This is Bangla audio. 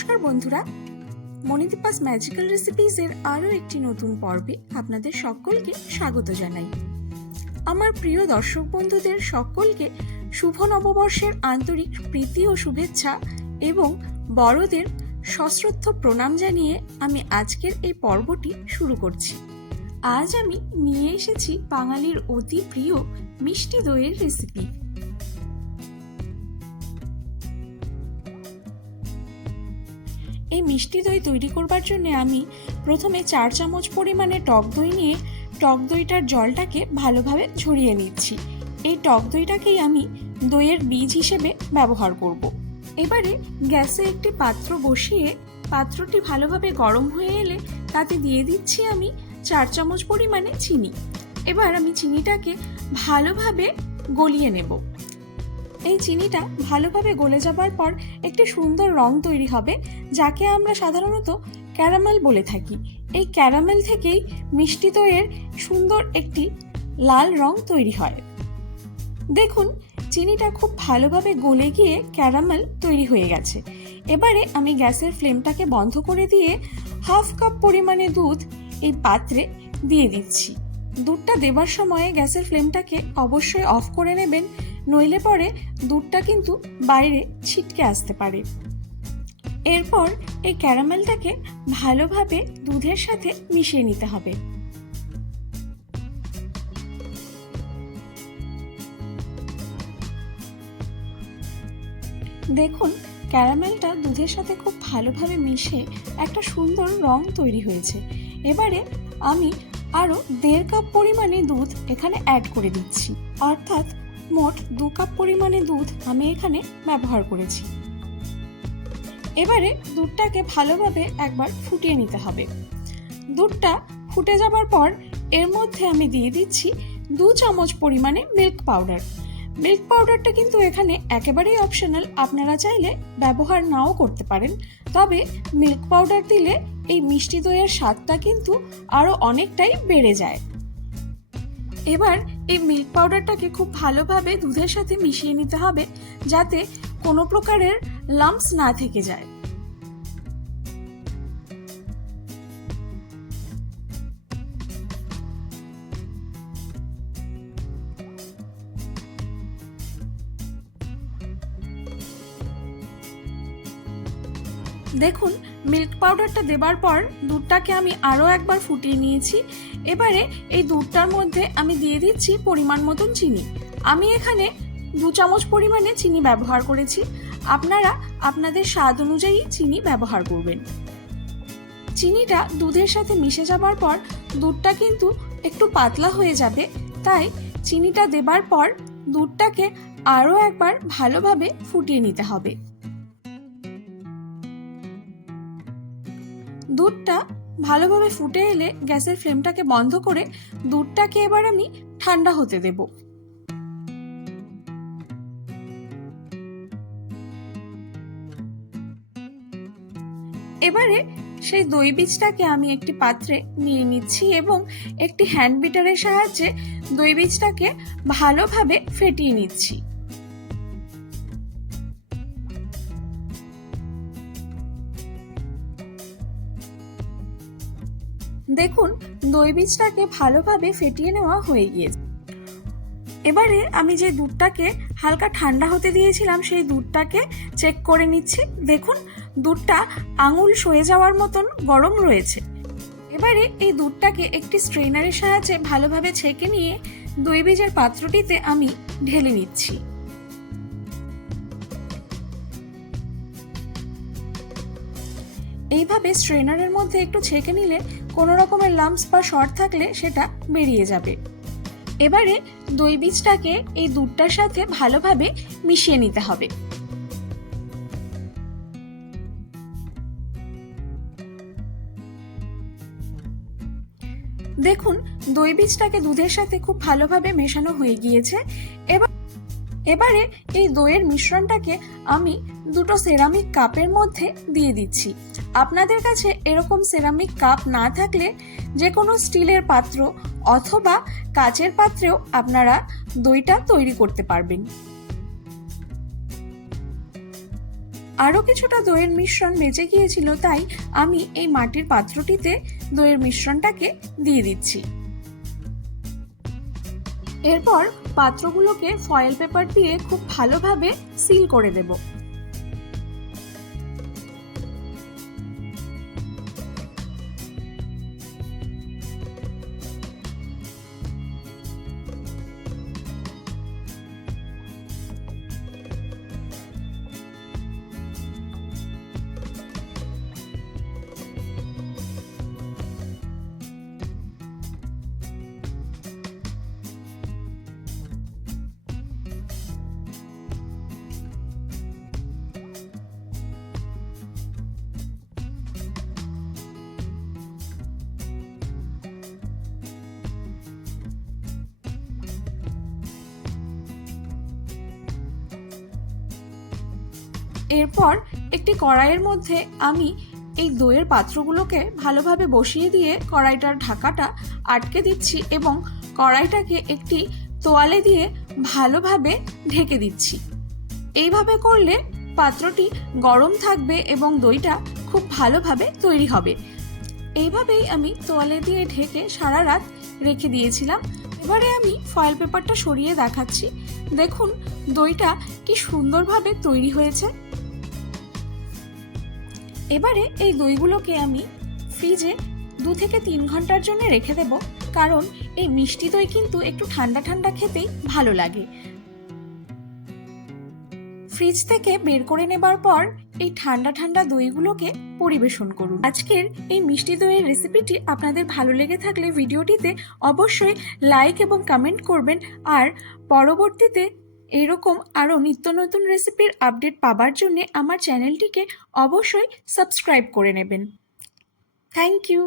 নমস্কার বন্ধুরা, মণিদীপাস ম্যাজিক্যাল রেসিপিসের আরও একটি নতুন পর্বে আপনাদের সকলকে স্বাগত জানাই। আমার প্রিয় দর্শক বন্ধুদের সকলকে শুভ নববর্ষের আন্তরিক প্রীতি ও শুভেচ্ছা এবং বড়দের সশ্রদ্ধ প্রণাম জানিয়ে আমি আজকের এই পর্বটি শুরু করছি। আজ আমি নিয়ে এসেছি বাঙালির অতি প্রিয় মিষ্টি দইয়ের রেসিপি। এই মিষ্টি দই তৈরি করবার জন্য আমি প্রথমে 4 চামচ পরিমাণে টক দই নিয়ে টক দইটার জলটাকে ভালোভাবে ঝরিয়ে নিচ্ছি। এই টক দইটাকেই আমি দইয়ের বীজ হিসেবে ব্যবহার করব। এবারে গ্যাসে একটি পাত্র বসিয়ে পাত্রটি ভালোভাবে গরম হয়ে এলে তাতে দিয়ে দিচ্ছি আমি 4 চামচ পরিমাণে চিনি। এবার আমি চিনিটাকে ভালোভাবে গলিয়ে নেব। এই চিনিটা ভালোভাবে গলে যাবার পর একটি সুন্দর রং তৈরি হবে, যাকে আমরা সাধারণত ক্যারামেল বলে থাকি। এই ক্যারামেল থেকেই মিষ্টি দইয়ের সুন্দর একটি লাল রং তৈরি হয়। দেখুন, চিনিটা খুব ভালোভাবে গলে গিয়ে ক্যারামেল তৈরি হয়ে গেছে। এবারে আমি গ্যাসের ফ্লেমটাকে বন্ধ করে দিয়ে 1/2 কাপ পরিমাণে দুধ এই পাত্রে দিয়ে দিচ্ছি। দুধটা দেবার সময়ে গ্যাসের ফ্লেমটাকে অবশ্যই অফ করে নেবেন, নইলে পরে দুধটা কিন্তু বাইরে ছিটকে আসতে পারে। এরপর এই ক্যারামেলটাকে ভালোভাবে দুধের সাথে মিশিয়ে নিতে হবে। দেখুন, ক্যারামেলটা দুধের সাথে খুব ভালোভাবে মিশে একটা সুন্দর রং তৈরি হয়েছে। এবারে আমি আরও 1.5 কাপ পরিমাণে দুধ এখানে অ্যাড করে দিচ্ছি, অর্থাৎ মোট 2 কাপ পরিমাণে দুধ আমি এখানে ব্যবহার করেছি। এবারে দুধটাকে ভালোভাবে একবার ফুটিয়ে নিতে হবে। দুধটা ফুটে যাবার পর এর মধ্যে আমি দিয়ে দিচ্ছি 2 চামচ পরিমাণে মিল্ক পাউডার। মিল্ক পাউডারটা কিন্তু এখানে একেবারেই অপশনাল, আপনারা চাইলে ব্যবহার নাও করতে পারেন। তবে মিল্ক পাউডার দিলে এই মিষ্টি দইয়ের স্বাদটা কিন্তু আরও অনেকটাই বেড়ে যায়। এবার এই মিল্ক পাউডারটাকে খুব ভালোভাবে দুধের সাথে মিশিয়ে নিতে হবে, যাতে কোনো প্রকারের লাম্পস না থেকে যায়। দেখুন, মিল্ক পাউডারটা দেবার পর দুধটাকে আমি আরও একবার ফুটিয়ে নিয়েছি। এবারে এই দুধটার মধ্যে আমি দিয়ে দিচ্ছি পরিমাণ মতন চিনি। আমি এখানে 2 চামচ পরিমাণে চিনি ব্যবহার করেছি, আপনারা আপনাদের স্বাদ অনুযায়ী চিনি ব্যবহার করবেন। চিনিটা দুধের সাথে মিশে যাবার পর দুধটা কিন্তু একটু পাতলা হয়ে যাবে, তাই চিনিটা দেবার পর দুধটাকে আরও একবার ভালোভাবে ফুটিয়ে নিতে হবে। দুধটা ভালোভাবে ফুটে এলে গ্যাসের ফ্লেমটাকে বন্ধ করে দুধটাকে এবার আমি ঠান্ডা হতে দেব। এবারে সেই দই বীজটাকে আমি একটি পাত্রে নিয়ে নিচ্ছি এবং একটি হ্যান্ড বিটারের সাহায্যে দই বীজটাকে ভালোভাবে ফেটিয়ে নিচ্ছি। দেখুন, দই বীজটাকে ভালোভাবে ফেটিয়ে নেওয়া হয়ে গিয়েছে। এবারে আমি যে দুধটাকে হালকা ঠান্ডা হতে দিয়েছিলাম সেই দুধটাকে চেক করে নিচ্ছি। দেখুন, দুধটা আঙুল সয়ে যাওয়ার মতন গরম রয়েছে। এবারে এই দুধটাকে একটি স্ট্রেনারের সাহায্যে ভালোভাবে ছেঁকে নিয়ে দই বীজের পাত্রটিতে আমি ঢেলে নিচ্ছি। এইভাবে স্ট্রেনারের মধ্যে একটু ছেঁকে নিলে কোনো রকমের লাম্পস বা শর্ট থাকলে সেটা বেরিয়ে যাবে। এবারে দই বীজটাকে এই দুধটার সাথে ভালোভাবে মিশিয়ে নিতে হবে। দেখুন, দই বীজটাকে দুধের সাথে খুব ভালোভাবে মেশানো হয়ে গিয়েছে। এবারে এই দইয়ের মিশ্রণটাকে আমি 2টো সেরামিক কাপের মধ্যে দিয়ে দিচ্ছি। আপনাদের কাছে এরকম সেরামিক কাপ না থাকলে যে কোনো স্টিলের পাত্র অথবা কাচের পাত্রেও আপনারা দইটা তৈরি করতে পারবেন। আরও কিছুটা দইয়ের মিশ্রণ বেঁচে গিয়েছিল, তাই আমি এই মাটির পাত্রটিতে দইয়ের মিশ্রণটাকে দিয়ে দিচ্ছি। এরপর পাত্রগুলোকে ফয়েল পেপার দিয়ে খুব ভালোভাবে সিল করে দেব। এরপর একটি কড়াইয়ের মধ্যে আমি এই দইয়ের পাত্রগুলোকে ভালোভাবে বসিয়ে দিয়ে কড়াইটার ঢাকাটা আটকে দিচ্ছি এবং কড়াইটাকে একটি তোয়ালে দিয়ে ভালোভাবে ঢেকে দিচ্ছি। এইভাবে করলে পাত্রটি গরম থাকবে এবং দইটা খুব ভালোভাবে তৈরি হবে। এইভাবেই আমি তোয়ালে দিয়ে ঢেকে সারা রাত রেখে দিয়েছিলাম। এবারে আমি ফয়েল পেপারটা সরিয়ে দেখাচ্ছি। দেখুন দইটা কি সুন্দরভাবে তৈরি হয়েছে। এবারে এই দইগুলোকে আমি ফ্রিজে 2 থেকে 3 ঘন্টার জন্য রেখে দেব, কারণ এই মিষ্টি দই কিন্তু একটু ঠান্ডা ঠান্ডা খেতেই ভালো লাগে। ফ্রিজ থেকে বের করে নেবার পর এই ঠান্ডা ঠান্ডা দইগুলোকে পরিবেশন করুন। আজকের এই মিষ্টি দইয়ের রেসিপিটি আপনাদের ভালো লেগে থাকলে ভিডিওটিতে অবশ্যই লাইক এবং কমেন্ট করবেন, আর পরবর্তীতে এরকম আরও নিত্য নতুন রেসিপির আপডেট পাবার জন্য আমার চ্যানেলটিকে অবশ্যই সাবস্ক্রাইব করে নেবেন। Thank you.